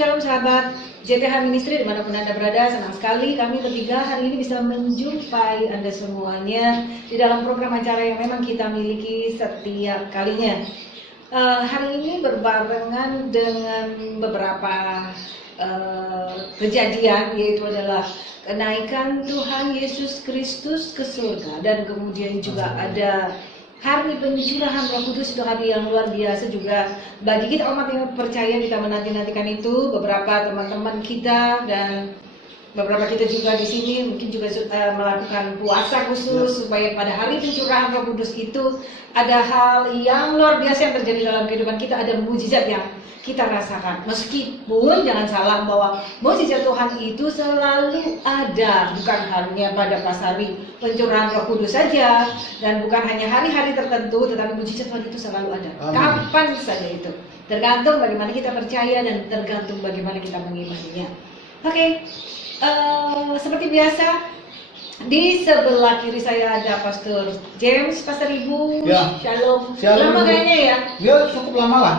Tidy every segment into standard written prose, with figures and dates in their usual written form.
Shalom sahabat JTH Ministry dimanapun Anda berada. Senang sekali kami bertiga hari ini bisa menjumpai Anda semuanya di dalam program acara yang memang kita miliki setiap kalinya. Hari ini berbarengan dengan beberapa kejadian, yaitu adalah kenaikan Tuhan Yesus Kristus ke surga, dan kemudian juga ada hari pencurahan Roh Kudus. Itu hari yang luar biasa juga bagi kita umat yang percaya. Kita menanti-nantikan itu. Beberapa teman-teman kita dan beberapa kita juga di sini mungkin juga melakukan puasa khusus supaya pada hari pencurahan Roh Kudus itu ada hal yang luar biasa yang terjadi dalam kehidupan kita, ada mujizat yang kita rasakan. Meskipun jangan salah bahwa mujizat Tuhan itu selalu ada, bukan hanya pada pas hari pencurahan Roh Kudus saja, dan bukan hanya hari-hari tertentu, tetapi mujizat Tuhan itu selalu ada. Amin. Kapan saja itu, tergantung bagaimana kita percaya dan tergantung bagaimana kita mengimaninya. Oke, seperti biasa di sebelah kiri saya ada Pastor James, Pastor Ibu. Ya. Shalom. Shalom. Lama kayaknya ya? Ya cukup lama lah,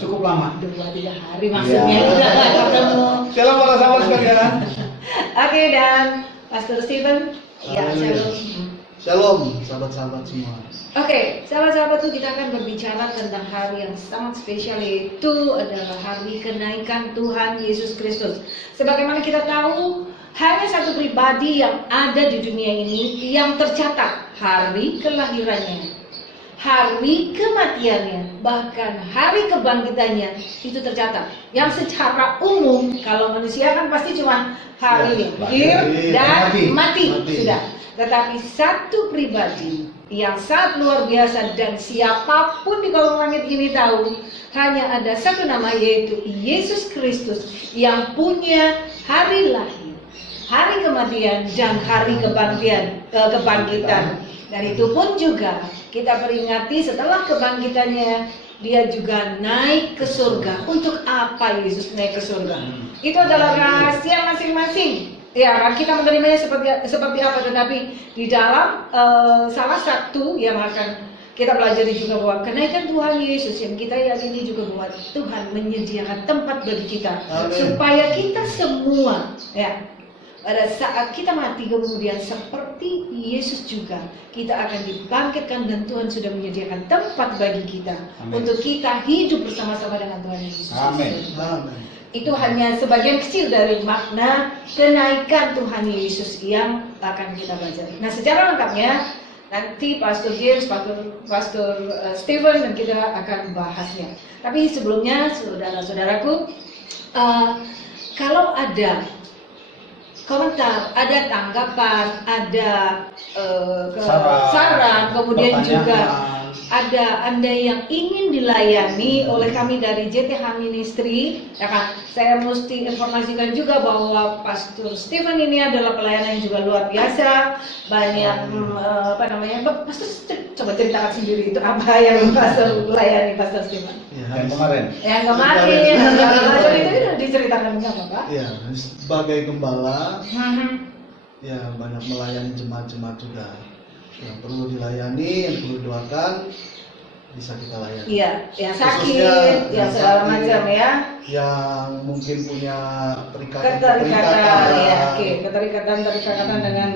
cukup lama. 2-3 hari maksudnya udah ketemu. Shalom para sahabat sekalian. Oke, dan Pastor Stephen. Ya, shalom. Shalom sahabat-sahabat semua. Oke, sahabat-sahabat, kita akan berbicara tentang hari yang sangat spesial, yaitu adalah hari kenaikan Tuhan Yesus Kristus. Sebagaimana kita tahu, hanya satu pribadi yang ada di dunia ini yang tercatat hari kelahirannya, hari kematiannya, bahkan hari kebangkitannya itu tercatat. Yang secara umum, kalau manusia kan pasti cuma hari lahir dan mati. Sudah. Tetapi satu pribadi yang sangat luar biasa dan siapapun di kolong langit ini tahu, hanya ada satu nama, yaitu Yesus Kristus, yang punya hari lahir, hari kematian, dan hari kebangkitan. Dan itu pun juga kita peringati setelah kebangkitannya, dia juga naik ke surga. Untuk apa Yesus naik ke surga? Itu adalah rahasia masing-masing. Ya, kita menerimanya seperti apa, tetapi di dalam salah satu yang akan kita pelajari juga bahwa kenaikan Tuhan Yesus yang kita yakini juga bahwa Tuhan menyediakan tempat bagi kita. Amin. Supaya kita semua, ya, pada saat kita mati kemudian seperti Yesus juga kita akan dibangkitkan, dan Tuhan sudah menyediakan tempat bagi kita. Amin. Untuk kita hidup bersama-sama dengan Tuhan Yesus. Amin. Amin. Itu hanya sebagian kecil dari makna kenaikan Tuhan Yesus yang akan kita pelajari. Nah, secara lengkapnya nanti Pastor James, Pastor Stephen, dan kita akan bahasnya. Tapi sebelumnya, saudara-saudaraku, kalau ada komentar, ada tanggapan, ada saran, kemudian juga ada Anda yang ingin dilayani oleh kami dari JTH Ministry, ya kan? Saya mesti informasikan juga bahwa Pastor Stephen ini adalah pelayanan yang juga luar biasa. Banyak Pastor, coba ceritakan sendiri itu apa yang Pastor layani, Pastor Stephen. Ya, yang kemarin. Yang kemarin itu diceritakan apa, Pak? Ya, sebagai gembala, ya banyak melayani jemaat-jemaat juga. Yang perlu dilayani, yang perlu doakan, bisa kita layani. Iya, yang sakit, yang segala macam ya. Yang mungkin punya keterikatan dengan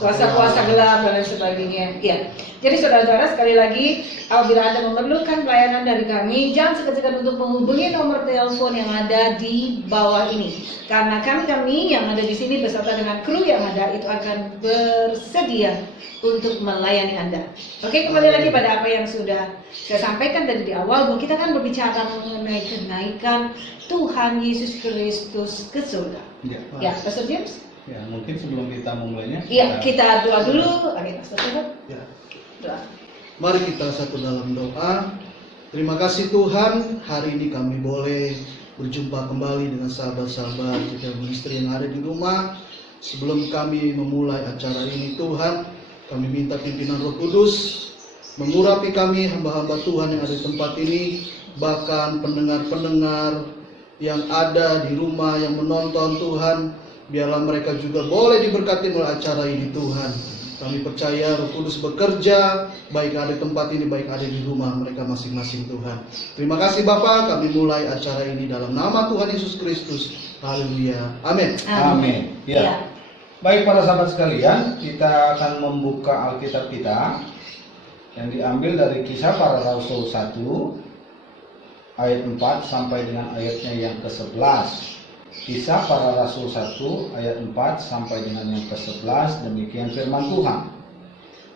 kuasa-kuasa gelap dan lain sebagainya. Ya. Jadi saudara-saudara, sekali lagi, apabila Anda memerlukan pelayanan dari kami, jangan segan-segan untuk menghubungi nomor telepon yang ada di bawah ini. Karena kami yang ada di sini beserta dengan kru yang ada itu akan bersedia untuk melayani Anda. Oke, kembali lagi pada apa yang sudah saya sampaikan tadi di awal, bahwa kita kan berbicara mengenai kenaikan Tuhan Yesus Kristus ke surga. Ya, Pastor James? Ya, mungkin sebelum kita memulainya. Iya, kita doa dulu. Oke, Pastor Stephen. Ya. Doa. Mari kita satu dalam doa. Terima kasih Tuhan, hari ini kami boleh berjumpa kembali dengan sahabat-sahabat JTH Ministry yang ada di rumah. Sebelum kami memulai acara ini, Tuhan, kami minta pimpinan Roh Kudus mengurapi kami hamba-hamba Tuhan yang ada di tempat ini, bahkan pendengar-pendengar yang ada di rumah yang menonton, Tuhan, biarlah mereka juga boleh diberkati melalui acara ini, Tuhan. Kami percaya Roh Kudus bekerja, baik ada di tempat ini, baik ada di rumah mereka masing-masing Tuhan. Terima kasih Bapak, kami mulai acara ini dalam nama Tuhan Yesus Kristus. Haleluya. Amin. Amin. Ya. Baik para sahabat sekalian, kita akan membuka Alkitab kita yang diambil dari Kisah Para Rasul 1 ayat 4 sampai dengan ayatnya yang ke-11. Kisah Para Rasul 1 ayat 4 sampai dengan yang ke-11, demikian firman Tuhan.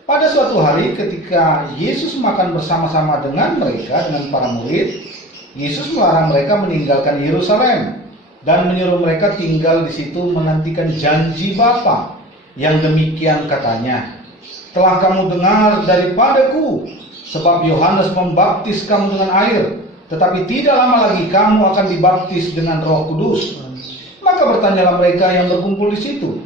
Pada suatu hari ketika Yesus makan bersama-sama dengan mereka, dengan para murid, Yesus melarang mereka meninggalkan Yerusalem dan menyuruh mereka tinggal di situ menantikan janji Bapa. Yang demikian katanya, telah kamu dengar daripadaku, sebab Yohanes membaptis kamu dengan air, tetapi tidak lama lagi kamu akan dibaptis dengan Roh Kudus. Maka bertanyalah mereka yang berkumpul di situ,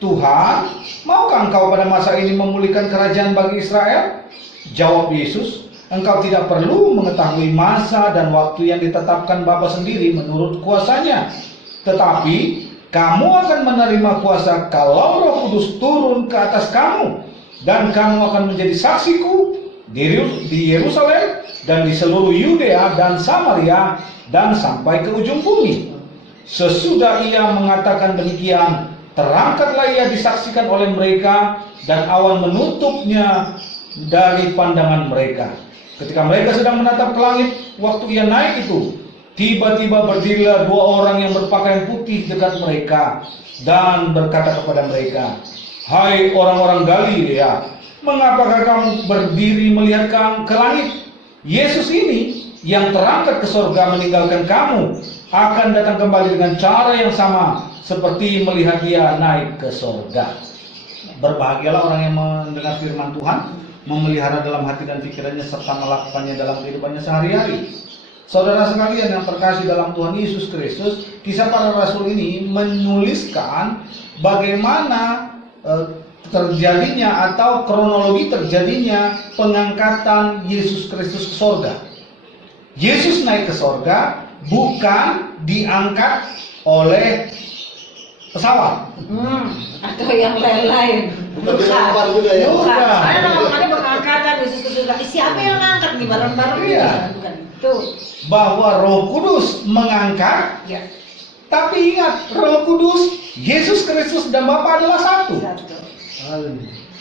Tuhan, maukah engkau pada masa ini memulihkan kerajaan bagi Israel? Jawab Yesus, engkau tidak perlu mengetahui masa dan waktu yang ditetapkan Bapa sendiri menurut kuasanya. Tetapi kamu akan menerima kuasa kalau Roh Kudus turun ke atas kamu, dan kamu akan menjadi saksiku di Yerusalem dan di seluruh Yudea dan Samaria dan sampai ke ujung bumi. Sesudah ia mengatakan demikian, terangkatlah ia disaksikan oleh mereka, dan awan menutupnya dari pandangan mereka. Ketika mereka sedang menatap ke langit, waktu ia naik itu, tiba-tiba berdirilah dua orang yang berpakaian putih dekat mereka, dan berkata kepada mereka, hai orang-orang Galilea, mengapakah kamu berdiri melihat ke langit? Yesus ini yang terangkat ke surga meninggalkan kamu, akan datang kembali dengan cara yang sama seperti melihat dia naik ke surga. Berbahagialah orang yang mendengar firman Tuhan, memelihara dalam hati dan pikirannya, serta melakukannya dalam kehidupannya sehari-hari. Saudara sekalian yang terkasih dalam Tuhan Yesus Kristus, Kisah Para Rasul ini menuliskan bagaimana terjadinya atau kronologi terjadinya pengangkatan Yesus Kristus ke surga. Yesus naik ke surga bukan diangkat oleh pesawat atau yang lain-lain. Bukan dilempar juga ya? Bukan. Karena namanya pengangkatan Yesus ke surga. Siapa yang ngangkat nih bareng-bareng? Iya. Bukan itu. Bahwa Roh Kudus mengangkat. Ya. Tapi ingat, Roh Kudus, Yesus Kristus dan Bapa adalah satu.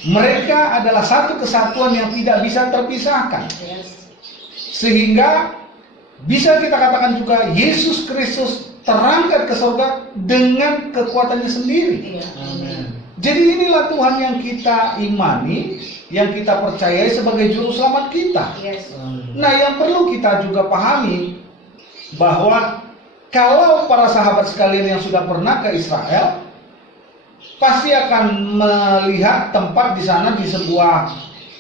Mereka adalah satu kesatuan yang tidak bisa terpisahkan. Yes. Sehingga bisa kita katakan juga Yesus Kristus terangkat ke surga dengan kekuatannya sendiri. Iya. Jadi inilah Tuhan yang kita imani, yang kita percayai sebagai juru selamat kita. Yes. Nah, yang perlu kita juga pahami bahwa kalau para sahabat sekalian yang sudah pernah ke Israel pasti akan melihat tempat di sana, di sebuah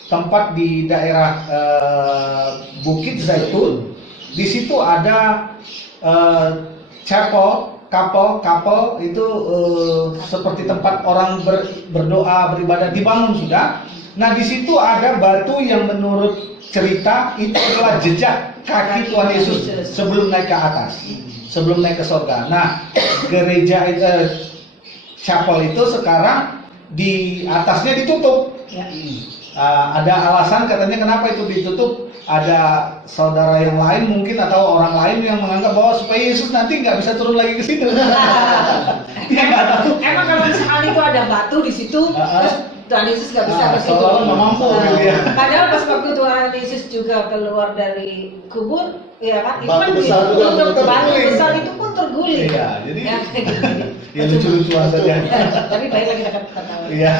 tempat di daerah Bukit Zaitun. Di situ ada kapel itu seperti tempat orang berdoa, beribadah, dibangun sudah. Nah, di situ ada batu yang menurut cerita itu adalah jejak kaki Tuhan Yesus sebelum naik ke atas, sebelum naik ke surga. Nah, gereja chapel itu sekarang di atasnya ditutup. Ya. Ada alasan katanya kenapa itu ditutup. Ada saudara yang lain mungkin atau orang lain yang menganggap bahwa supaya Yesus nanti nggak bisa turun lagi ke situ. Dia nggak tahu. Emang kalau misalnya itu ada batu di situ, terus Tuhan Yesus nggak bisa ke situ. Seolah-olah nggak mampu gitu ya. Padahal pas waktu Tuhan Yesus juga keluar dari kubur, ya kan? Itu Batu kan besar juga untuk batu terguling. besar itu pun terguling. Iya, jadi Ya, ya lucu-lucuan saja. Tapi baiklah kita ketawa. Iya.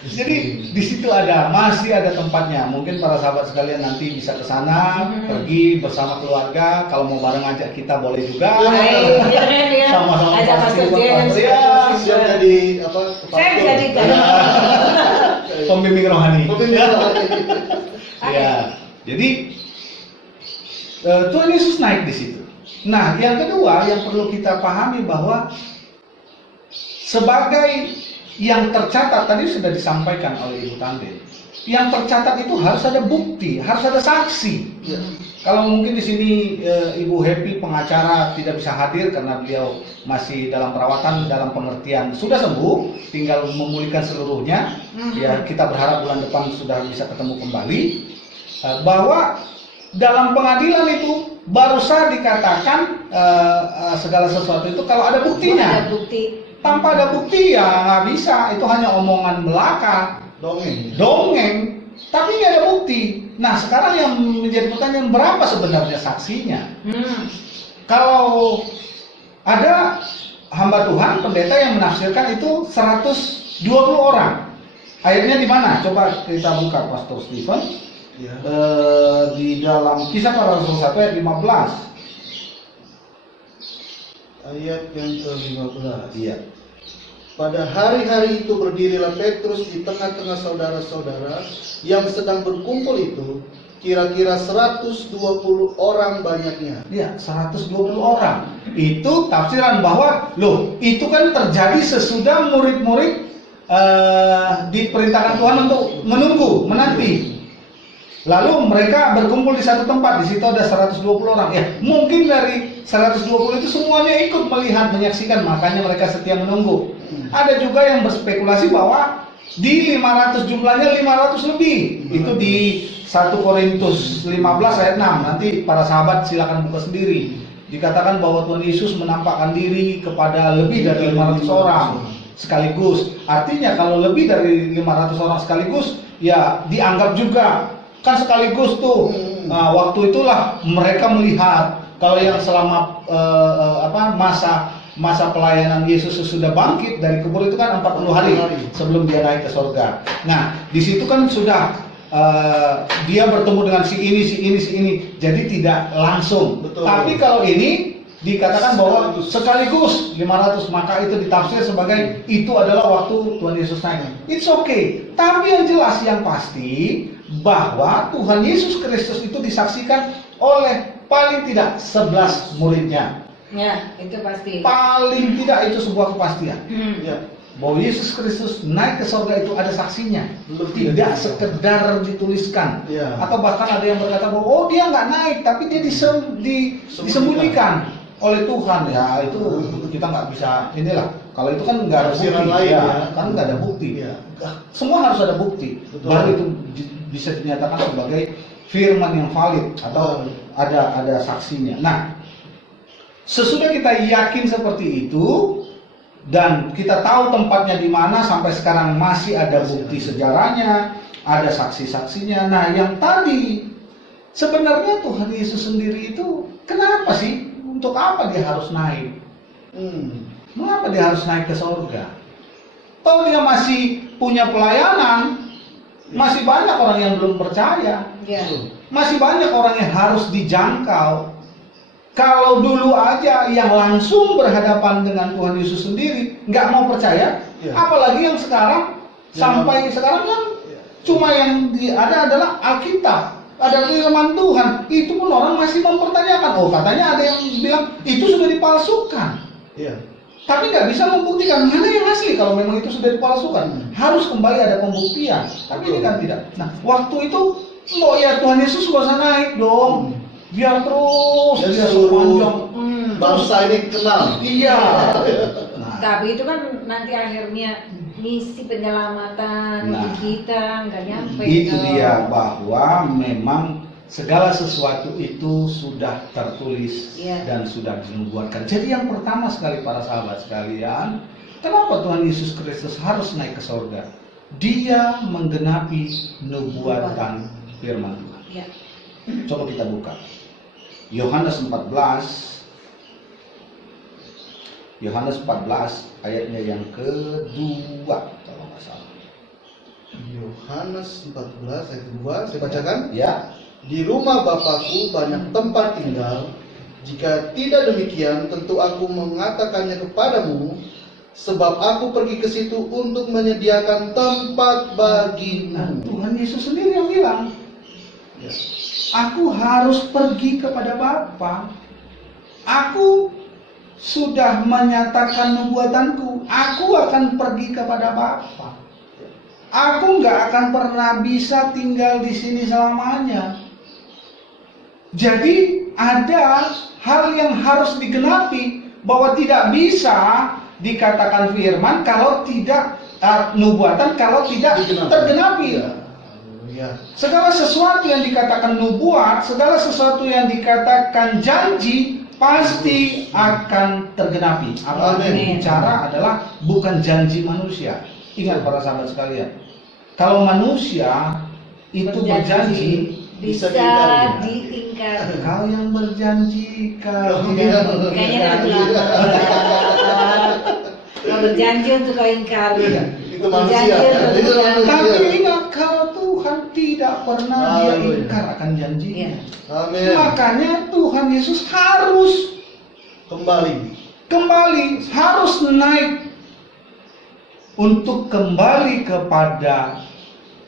Jadi di situ masih ada tempatnya. Mungkin para sahabat sekalian nanti bisa ke sana, pergi bersama keluarga. Kalau mau bareng ajak kita boleh juga. Baik, ya. Sama-sama Ajak pasti, Pastor James. ya. Siap jadi apa? Saya jadi Pembimbing rohani. Pembimbing rohani. Ya. Jadi Tuhan Yesus naik di situ. Nah, yang kedua yang perlu kita pahami bahwa sebagai yang tercatat tadi sudah disampaikan oleh Ibu Tande yang tercatat itu harus ada bukti, harus ada saksi. Ya. Kalau mungkin di sini Ibu Happy pengacara tidak bisa hadir karena beliau masih dalam perawatan, dalam pengertian sudah sembuh, tinggal memulihkan seluruhnya. Ya, kita berharap bulan depan sudah bisa ketemu kembali. Bahwa dalam pengadilan itu baru sah dikatakan segala sesuatu itu kalau ada buktinya. Ada bukti. Tanpa ada bukti ya nggak bisa, itu hanya omongan belaka, dongeng, tapi nggak ada bukti. Nah sekarang yang menjadi pertanyaan, berapa sebenarnya saksinya? Kalau ada hamba Tuhan, pendeta yang menafsirkan itu 120 orang. Ayatnya di mana? Coba kita buka Pastor Stephen. Ya. Di dalam Kisah Para Rasul 1 ayat 15. Ayat yang ke-15. Iya. Pada hari-hari itu berdirilah Petrus di tengah-tengah saudara-saudara yang sedang berkumpul itu, kira-kira 120 orang banyaknya. Iya, 120 orang. Itu tafsiran bahwa, loh, itu kan terjadi sesudah murid-murid diperintahkan Tuhan untuk menunggu, menanti. Lalu mereka berkumpul di satu tempat, di situ ada 120 orang. Ya, mungkin dari 120 itu semuanya ikut melihat, menyaksikan, makanya mereka setia menunggu. Ada juga yang berspekulasi bahwa di 500 jumlahnya 500 lebih. Itu di 1 Korintus 15 ayat 6. Nanti para sahabat silakan buka sendiri. Dikatakan bahwa Tuhan Yesus menampakkan diri kepada lebih dari 500 orang sekaligus. Artinya kalau lebih dari 500 orang sekaligus, ya dianggap juga kan sekaligus tuh. Nah, waktu itulah mereka melihat kalau yang selama masa pelayanan Yesus sesudah bangkit dari kubur itu kan 40 hari sebelum dia naik ke surga. Nah, di situ kan sudah dia bertemu dengan si ini. Jadi tidak langsung. Betul. Tapi kalau ini dikatakan bahwa sekaligus 500, maka itu ditafsir sebagai itu adalah waktu Tuhan Yesus naik. It's okay. Tapi yang jelas, yang pasti bahwa Tuhan Yesus Kristus itu disaksikan oleh paling tidak 11 muridnya. Ya, itu pasti. Paling tidak itu sebuah kepastian. Ya. Bahwa Yesus Kristus naik ke surga itu ada saksinya. Tidak sekedar dituliskan. Ya. Atau bahkan ada yang berkata bahwa oh dia nggak naik, tapi dia disembunyikan oleh Tuhan. Ya itu kita nggak bisa, inilah. Kalau itu kan nggak ada bukti, lain, ya. Kan nggak ada bukti. Ya. Semua harus ada bukti. Betul. Baru itu bisa dinyatakan sebagai firman yang valid atau ada saksinya. Nah, sesudah kita yakin seperti itu dan kita tahu tempatnya di mana, sampai sekarang masih ada bukti sejarahnya, ada saksi-saksinya. Nah, yang tadi sebenarnya Tuhan Yesus sendiri itu kenapa sih? Untuk apa dia harus naik? Mengapa dia harus naik ke surga? Tahu dia masih punya pelayanan, masih banyak orang yang belum percaya. Ya. Masih banyak orang yang harus dijangkau. Kalau dulu aja yang langsung berhadapan dengan Tuhan Yesus sendiri nggak mau percaya, apalagi yang sekarang sampai sekarang kan cuma yang ada adalah Alkitab, ada firman Tuhan. Itu pun orang masih mempertanyakan. Oh, katanya ada yang bilang itu sudah dipalsukan. Iya. Tapi nggak bisa membuktikan mana yang asli kalau memang itu sudah dipalsukan. Harus kembali ada pembuktian. Tapi ini kan tidak. Nah, waktu itu, oh ya Tuhan Yesus nggak usah naik dong. Biar terus Jadi dia seluruh sepanjang bangsa ini kenal. Iya. Nah, Tapi itu kan nanti akhirnya misi penyelamatan Nah, kita nggak nyampe. itu dia, bahwa memang segala sesuatu itu sudah tertulis dan sudah dinubuatkan. Jadi yang pertama sekali para sahabat sekalian, kenapa Tuhan Yesus Kristus harus naik ke surga? Dia menggenapi nubuatan firman Tuhan. Ya. Coba kita buka Yohanes 14 ayatnya yang kedua kalau nggak salah. Yohanes 14 ayat 2, saya bacakan. Ya. Di rumah Bapakku banyak tempat tinggal. Jika tidak demikian, tentu aku mengatakannya kepadamu, sebab aku pergi ke situ untuk menyediakan tempat bagimu. Nah, Tuhan Yesus sendiri yang bilang, Ya. aku harus pergi kepada Bapa. Aku sudah menyatakan nubuatanku. Aku akan pergi kepada Bapa. aku nggak akan pernah bisa tinggal di sini selamanya. Jadi ada hal yang harus digenapi, bahwa tidak bisa dikatakan firman kalau tidak nubuatan kalau tidak tergenapi. Ya. Segala sesuatu yang dikatakan nubuat, segala sesuatu yang dikatakan janji pasti akan tergenapi. Apa yang bicara adalah bukan janji manusia. Ingat para sahabat sekalian, kalau manusia itu berjanji bisa diingkari. diingkar. kau yang berjanji kau Kayaknya lagu lama. Kau berjanji untuk kau ingkari. Itu manusia. Berjanji untuk Itu ingkari. Tapi manusia. ingat, kalau Tuhan tidak pernah dia Haleluya. ingkar akan janjinya. Iya. Amin. Makanya Tuhan Yesus harus kembali, harus naik untuk kembali kepada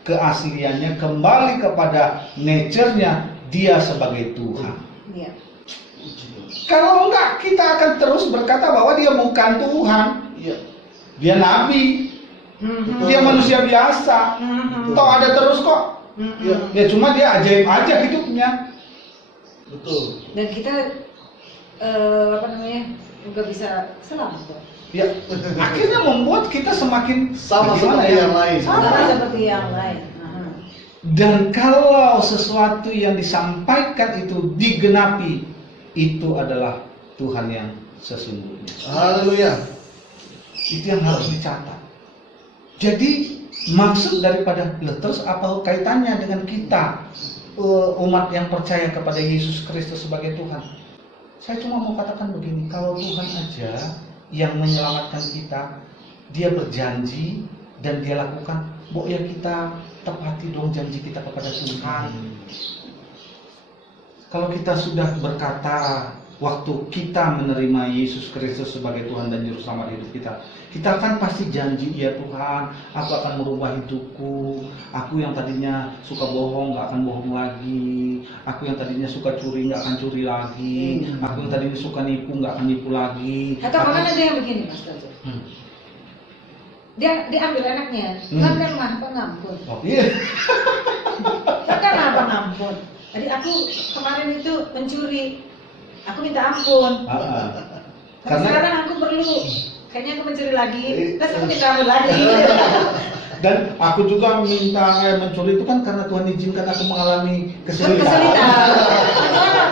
keasliannya, kembali kepada nature-nya dia sebagai Tuhan. Iya. Kalau enggak, kita akan terus berkata bahwa dia bukan Tuhan, Iya. dia nabi, Mhm. dia manusia biasa, Mhm. toh ada terus kok. Mhm. Iya. Ya cuma dia ajaib aja hidupnya. Betul. Dan kita nggak bisa selamat dong. Ya, akhirnya membuat kita semakin Sama bagaimana seperti ya? yang lain. Sama seperti yang lain. Aha. Dan kalau sesuatu yang disampaikan itu digenapi, itu adalah Tuhan yang sesungguhnya. Haleluya. Itu yang harus dicatat. Jadi maksud daripada terus apa kaitannya dengan kita umat yang percaya kepada Yesus Kristus sebagai Tuhan? Saya cuma mau katakan begini, kalau Tuhan aja yang menyelamatkan kita, dia berjanji dan dia lakukan, ya kita tepati dong janji kita kepada Tuhan. Kalau kita sudah berkata waktu kita menerima Yesus Kristus sebagai Tuhan dan Juru Selamat hidup kita kan pasti janji, ya Tuhan, aku akan merubah hidupku, aku yang tadinya suka bohong gak akan bohong lagi, aku yang tadinya suka curi gak akan curi lagi, aku yang tadinya suka nipu gak akan nipu lagi. Atau bahkan ada yang begini, Mas Tajo. Dia ambil anaknya, Tuhan kan maha pengampun. Oh iya. Tuhan kan maha pengampun. Jadi aku kemarin itu mencuri, aku minta ampun. Tapi Karena sekarang aku perlu, kayaknya aku mencuri lagi, terus aku minta ampun lagi. dan aku juga minta mencuri itu kan karena Tuhan izinkan aku mengalami kesulitan.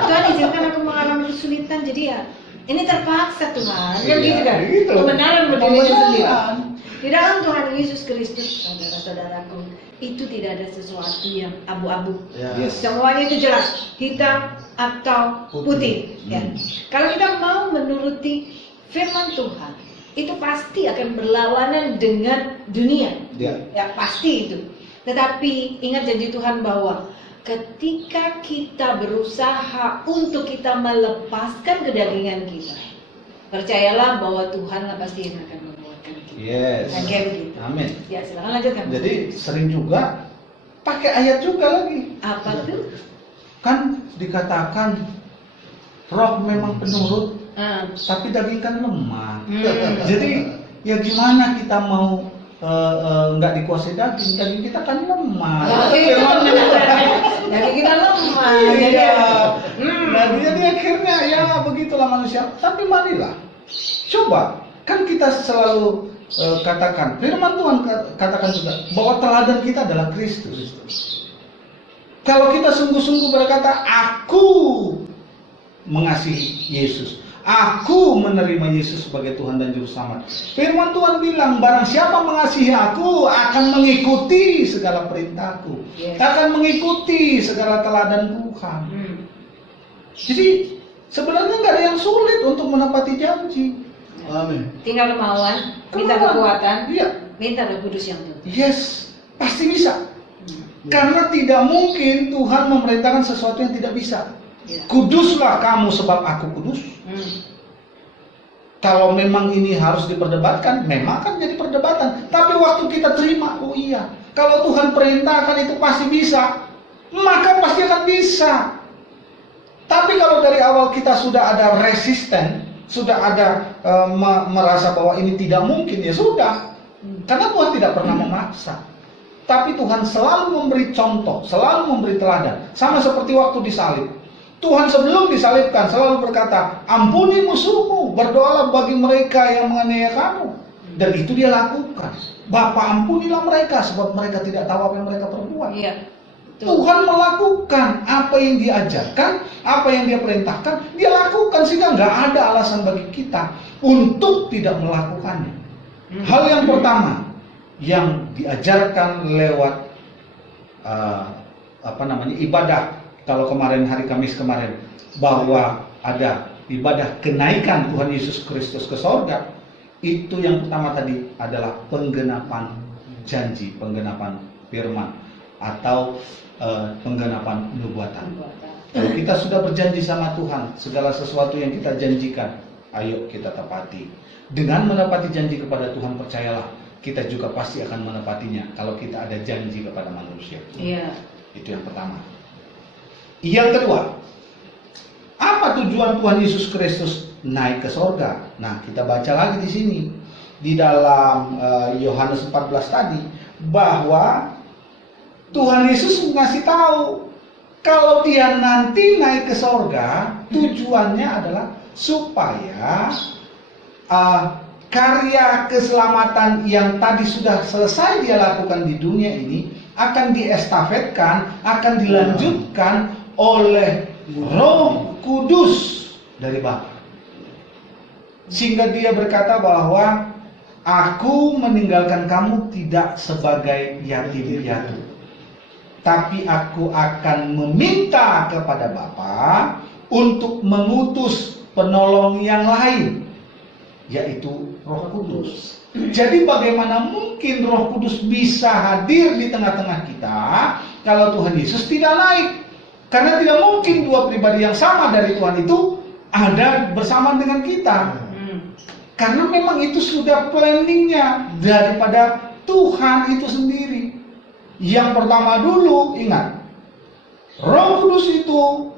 Tuhan izinkan aku mengalami kesulitan, jadi ya ini terpaksa Tuhan. Kan Iya, gitu kan? gitu. Kebenaran berdiri sendiri. Kebenaran. Di dalam Tuhan Yesus Kristus, saudara-saudaraku, itu tidak ada sesuatu yang abu-abu. Ya. Yes. Semuanya itu jelas, hitam atau putih. Ya. Kalau kita mau menuruti firman Tuhan, itu pasti akan berlawanan dengan dunia. Ya. Ya pasti itu. Tetapi ingat janji Tuhan bahwa ketika kita berusaha untuk kita melepaskan kedagingan kita, percayalah bahwa Tuhanlah pasti yang akan menguatkan kita. Yes. Nah, kayak begitu. Amin. Ya silakan lanjutkan. Jadi sering juga pakai ayat juga lagi. Apa tuh? Kan dikatakan roh memang penurut, tapi daging kan lemah. Jadi ya gimana kita mau nggak dikuasai daging kita kan lemah. Jadi kita lemah. Iya. Nah jadi akhirnya ya begitulah manusia. Tapi marilah coba, kan kita selalu katakan, firman Tuhan katakan juga bahwa teladan kita adalah Kristus. Kalau kita sungguh-sungguh berkata, aku mengasihi Yesus, aku menerima Yesus sebagai Tuhan dan Juru Selamat, firman Tuhan bilang, barang siapa mengasihi aku akan mengikuti segala perintahku, akan mengikuti segala teladan Tuhan. Jadi sebenarnya nggak ada yang sulit untuk menepati janji. Amin. Tinggal kemauan, minta kekuatan, Iya. minta Roh Kudus yang tuntun. Yes, pasti bisa. Karena tidak mungkin Tuhan memerintahkan sesuatu yang tidak bisa. Ya. Kuduslah kamu sebab aku kudus. Kalau memang ini harus diperdebatkan, memang akan jadi perdebatan. Tapi waktu kita terima, oh iya, kalau Tuhan perintahkan itu pasti bisa, maka pasti akan bisa. Tapi kalau dari awal kita sudah ada resisten, sudah ada merasa bahwa ini tidak mungkin, ya sudah. Karena Tuhan tidak pernah memaksa. tapi Tuhan selalu memberi contoh, selalu memberi teladan. Sama seperti waktu disalib. Tuhan sebelum disalibkan selalu berkata, ampuni musuhmu, berdoalah bagi mereka yang menganiaya kamu. Dan itu dia lakukan. Bapa, ampunilah mereka, sebab mereka tidak tahu apa yang mereka perbuat. Iya. Tuhan melakukan apa yang diajarkan, apa yang dia perintahkan, dia lakukan, sehingga nggak ada alasan bagi kita untuk tidak melakukannya. Hal yang pertama yang diajarkan lewat ibadah, kalau kemarin hari Kamis kemarin, bahwa ada ibadah kenaikan Tuhan Yesus Kristus ke sorga, itu yang pertama tadi adalah penggenapan janji, penggenapan firman, atau penggenapan nubuatan. Kalau kita sudah berjanji sama Tuhan, segala sesuatu yang kita janjikan, ayo kita tepati. Dengan menepati janji kepada Tuhan, percayalah, kita juga pasti akan menepatinya kalau kita ada janji kepada manusia. Iya. Itu yang pertama. Yang kedua, apa tujuan Tuhan Yesus Kristus naik ke sorga? Nah, kita baca lagi di sini di dalam Yohanes 14 tadi, bahwa Tuhan Yesus ngasih tahu kalau dia nanti naik ke sorga, tujuannya adalah supaya karya keselamatan yang tadi sudah selesai dia lakukan di dunia ini akan diestafetkan, akan dilanjutkan oleh Roh Kudus dari Bapa. Sehingga dia berkata bahwa aku meninggalkan kamu tidak sebagai yatim piatu, tapi aku akan meminta kepada Bapa untuk mengutus penolong yang lain, yaitu Roh Kudus. Jadi bagaimana mungkin Roh Kudus bisa hadir di tengah-tengah kita kalau Tuhan Yesus tidak naik? Karena tidak mungkin dua pribadi yang sama dari Tuhan itu ada bersama dengan kita. Karena memang itu sudah planningnya daripada Tuhan itu sendiri. Yang pertama dulu, ingat, Roh Kudus itu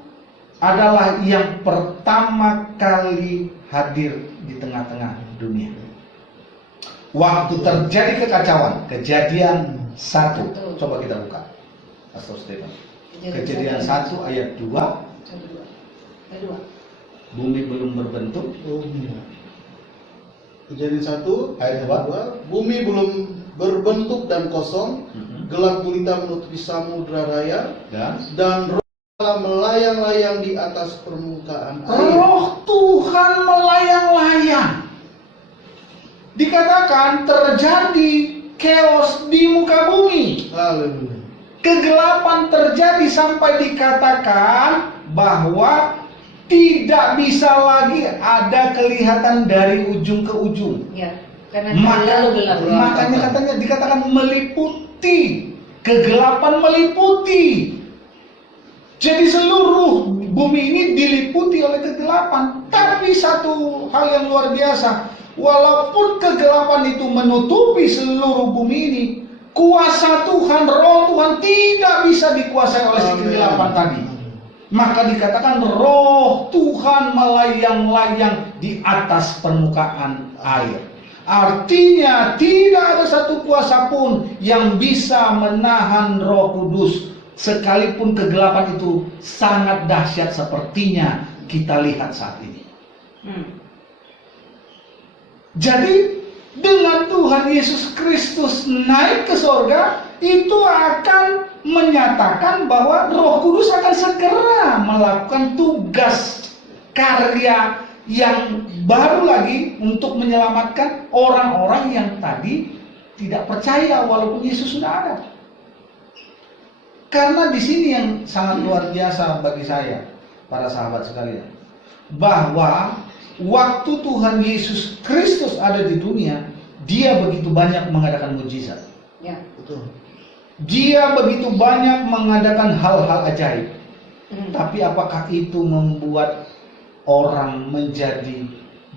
adalah yang pertama kali hadir di tengah-tengah dunia. Waktu terjadi kekacauan, Kejadian 1, coba kita buka, Pastor Stephen. Kejadian 1 ayat 2. Bumi belum berbentuk. Kejadian 1 ayat 2. Bumi belum berbentuk dan kosong, gelap gulita menutupi samudra raya, dan roh Allah melayang-layang di atas permukaan air. Roh Tuhan melayang-layang. Dikatakan terjadi chaos di muka bumi. Haleluya. Kegelapan terjadi sampai dikatakan bahwa tidak bisa lagi ada kelihatan dari ujung ke ujung. Ya, karena lalu gelap. Makanya katanya dikatakan meliputi, kegelapan meliputi. Jadi seluruh bumi ini diliputi oleh kegelapan. Tapi satu hal yang luar biasa, walaupun kegelapan itu menutupi seluruh bumi ini, kuasa Tuhan, roh Tuhan tidak bisa dikuasai oleh si kegelapan tadi. Maka dikatakan roh Tuhan melayang-layang di atas permukaan air. Artinya tidak ada satu kuasa pun yang bisa menahan Roh Kudus, sekalipun kegelapan itu sangat dahsyat sepertinya kita lihat saat ini. Jadi dengan Tuhan Yesus Kristus naik ke sorga, itu akan menyatakan bahwa Roh Kudus akan segera melakukan tugas karya yang baru lagi untuk menyelamatkan orang-orang yang tadi tidak percaya walaupun Yesus sudah ada. Karena di sini yang sangat luar biasa bagi saya, para sahabat sekalian, bahwa waktu Tuhan Yesus Kristus ada di dunia, dia begitu banyak mengadakan mujizat. Ya, betul. Dia begitu banyak mengadakan hal-hal ajaib. Tapi apakah itu membuat orang menjadi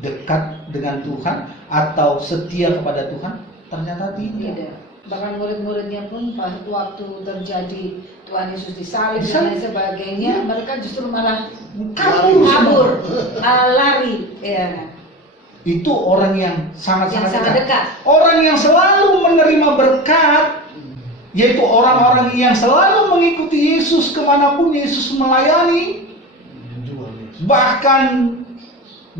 dekat dengan Tuhan atau setia kepada Tuhan? Ternyata tidak. Bahkan murid-muridnya pun waktu terjadi Tuhan Yesus disalib dan sebagainya, mereka justru malah kabur, lari. Ya. Itu orang yang sangat dekat. Orang yang selalu menerima berkat, yaitu orang-orang yang selalu mengikuti Yesus kemanapun Yesus melayani. Bahkan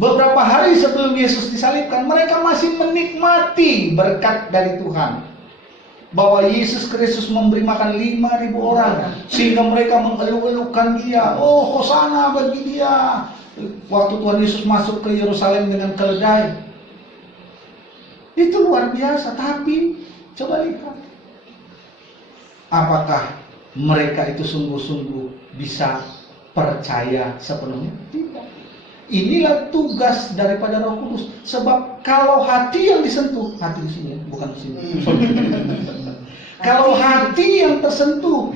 beberapa hari sebelum Yesus disalibkan, mereka masih menikmati berkat dari Tuhan, bahwa Yesus Kristus memberi makan 5.000 orang, sehingga mereka mengeluh-elukan Dia. Oh, hosana bagi Dia. Waktu Tuhan Yesus masuk ke Yerusalem dengan keledai, itu luar biasa. Tapi coba lihat, apakah mereka itu sungguh-sungguh bisa percaya sepenuhnya? Tidak. Inilah tugas daripada Roh Kudus. Sebab kalau hati yang disentuh, hati di sini, bukan di sini. Kalau hati yang tersentuh,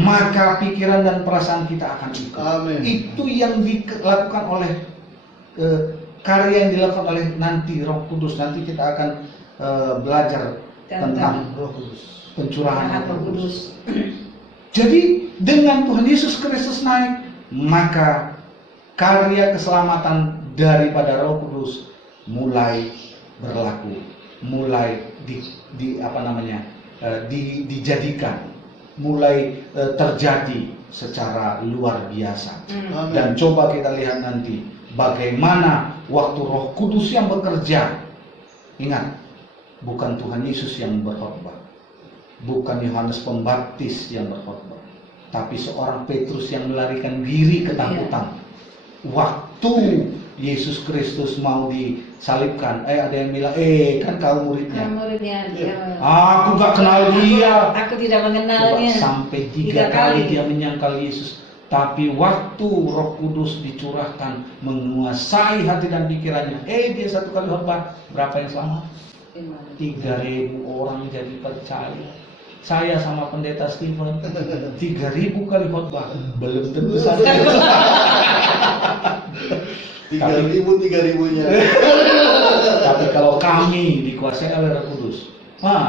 maka pikiran dan perasaan kita akan ikut. Amin. Itu yang dilakukan oleh karya yang dilakukan oleh nanti Roh Kudus. Nanti kita akan belajar tentang Roh Kudus, pencurahan Roh Kudus. Jadi dengan Tuhan Yesus Kristus naik, maka karya keselamatan daripada Roh Kudus mulai berlaku, mulai dijadikan, mulai terjadi secara luar biasa. Dan coba kita lihat nanti bagaimana waktu Roh Kudus yang bekerja. Ingat, bukan Tuhan Yesus yang berkhotbah, bukan Yohanes Pembaptis yang berkhotbah, tapi seorang Petrus yang melarikan diri ketakutan. Waktu Yesus Kristus mau disalibkan, ada yang bilang, kan kau muridnya. Aku gak kenal dia. Aku tidak mengenalnya. Coba sampai 3 kali dia menyangkal Yesus. Tapi waktu Roh Kudus dicurahkan menguasai hati dan pikirannya, dia 1 kali khotbah, berapa yang selamat? 3.000 orang jadi percaya. Saya sama pendeta Stephen 3.000 kali khotbah, belum tentu satu. 3.000-3.000-nya. Tapi kalau kami dikuasai oleh Roh Kudus,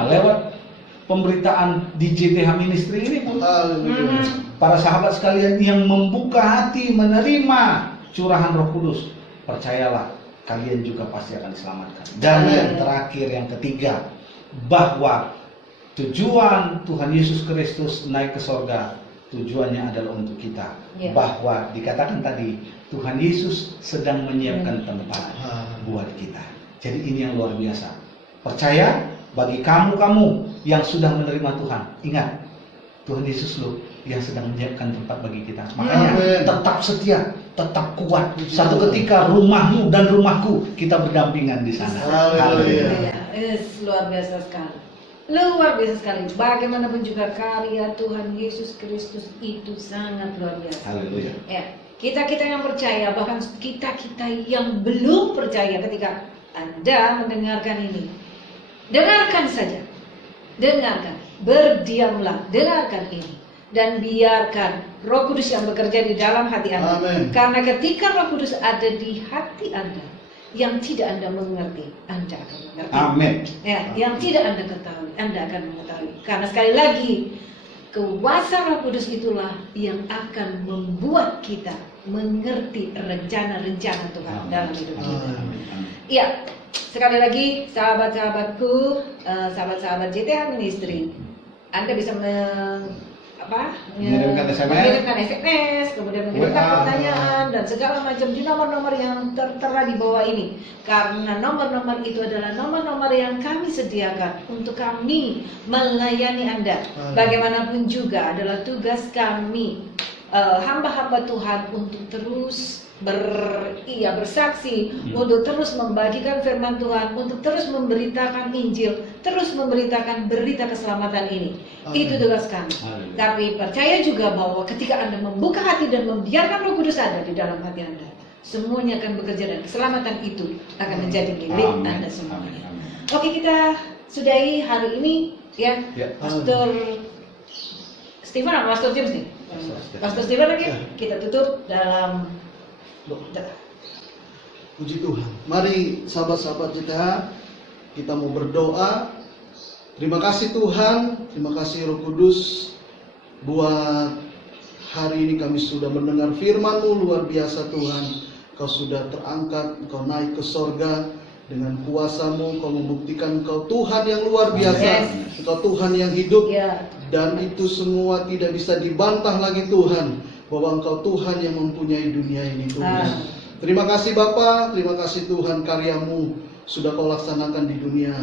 lewat pemberitaan di JTH Ministry ini pun, para sahabat sekalian yang membuka hati menerima curahan Roh Kudus, percayalah kalian juga pasti akan diselamatkan. Dan yang terakhir, yang ketiga, bahwa tujuan Tuhan Yesus Kristus naik ke sorga, tujuannya adalah untuk kita. Bahwa dikatakan tadi, Tuhan Yesus sedang menyiapkan tempat buat kita. Jadi ini yang luar biasa. Percaya, bagi kamu yang sudah menerima Tuhan, ingat, Tuhan Yesus loh yang sedang menyiapkan tempat bagi kita. Makanya tetap setia, tetap kuat. Satu ketika rumahmu dan rumahku, kita berdampingan di sana. Haleluya. Luar biasa sekali. Luar biasa sekali. Bagaimanapun juga karya Tuhan Yesus Kristus itu sangat luar biasa. Haleluya. Kita yang percaya, bahkan kita yang belum percaya, ketika Anda mendengarkan ini, dengarkan saja, dengarkan, berdiamlah, dengarkan ini, dan biarkan Roh Kudus yang bekerja di dalam hati Anda. Amen. Karena ketika Roh Kudus ada di hati Anda, yang tidak Anda mengerti, Anda akan mengerti. Amin. Yang tidak Anda ketahui, Anda akan mengetahui. Karena sekali lagi, kuasa Roh Kudus itulah yang akan membuat kita mengerti rencana-rencana Tuhan dalam hidup kita. Iya, sekali lagi sahabat-sahabatku, sahabat-sahabat JTH Ministry, Anda bisa mengirimkan SMS, kemudian mengirimkan pertanyaan dan segala macam di nomor-nomor yang tertera di bawah ini. Karena nomor-nomor itu adalah nomor-nomor yang kami sediakan untuk kami melayani Anda. Bagaimanapun juga adalah tugas kami, hamba-hamba Tuhan, untuk terus bersaksi, untuk terus membagikan firman Tuhan, untuk terus memberitakan Injil, terus memberitakan berita keselamatan ini. Itu tugas kami. Tapi percaya juga bahwa ketika Anda membuka hati dan membiarkan Roh Kudus ada di dalam hati Anda, semuanya akan bekerja dan keselamatan itu akan menjadi milik Anda semuanya. Oke, kita sudahi hari ini ya. Pastor Stephen atau Pastor James nih? Pastor Stephen lagi. Kita tutup dalam doa. Puji Tuhan. Mari sahabat-sahabat JTH, kita mau berdoa. Terima kasih Tuhan, terima kasih Roh Kudus, buat hari ini kami sudah mendengar firman-Mu. Luar biasa Tuhan, Kau sudah terangkat, Kau naik ke sorga, Dengan kuasa-Mu Kau membuktikan Engkau Tuhan yang luar biasa, Engkau Tuhan yang hidup, Ya. dan itu semua tidak bisa dibantah lagi Tuhan, bahwa Engkau Tuhan yang mempunyai dunia ini Tuhan. Terima kasih Bapa, terima kasih Tuhan, karya-Mu sudah Kau laksanakan di dunia.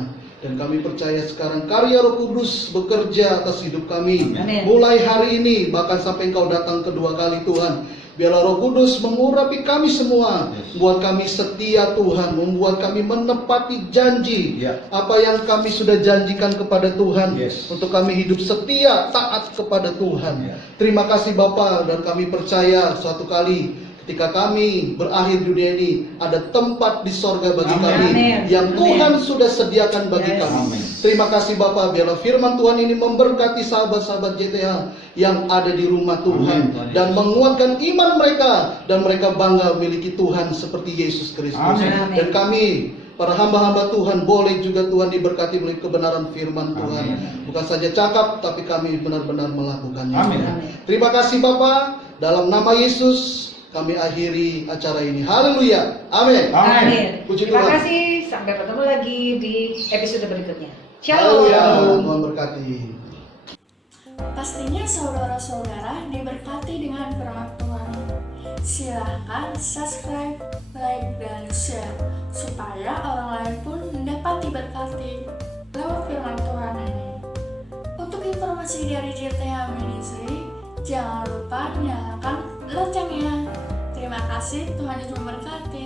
Dan kami percaya sekarang karya Roh Kudus bekerja atas hidup kami. Amin. Mulai hari ini, bahkan sampai Engkau datang kedua kali Tuhan. Biarlah Roh Kudus mengurapi kami semua, membuat kami setia Tuhan, membuat kami menepati janji, apa yang kami sudah janjikan kepada Tuhan, untuk kami hidup setia, taat kepada Tuhan. Terima kasih Bapa, dan kami percaya suatu kali ketika kami berakhir dunia ini, ada tempat di sorga bagi kami, yang Tuhan sudah sediakan bagi kami. Terima kasih Bapa, biarlah firman Tuhan ini memberkati sahabat-sahabat JTH yang ada di rumah Tuhan, dan menguatkan iman mereka, dan mereka bangga memiliki Tuhan seperti Yesus Kristus. Dan kami para hamba-hamba Tuhan boleh juga Tuhan diberkati oleh kebenaran firman Tuhan. Bukan saja cakap, tapi kami benar-benar melakukannya. Terima kasih Bapa, dalam nama Yesus kami akhiri acara ini. Haleluya. Amin. Puji Terima Tuhan. kasih. Sampai bertemu lagi di episode berikutnya. Haleluya. Shalom. Tuhan berkati. Pastinya saudara-saudara diberkati dengan firman Tuhan. Silahkan subscribe, like, dan share supaya orang lain pun dapat diberkati lewat firman Tuhan ini. Untuk informasi dari JTH Ministry, jangan lupa nyalakan loncengnya. Terima kasih, Tuhan Yesus memberkati.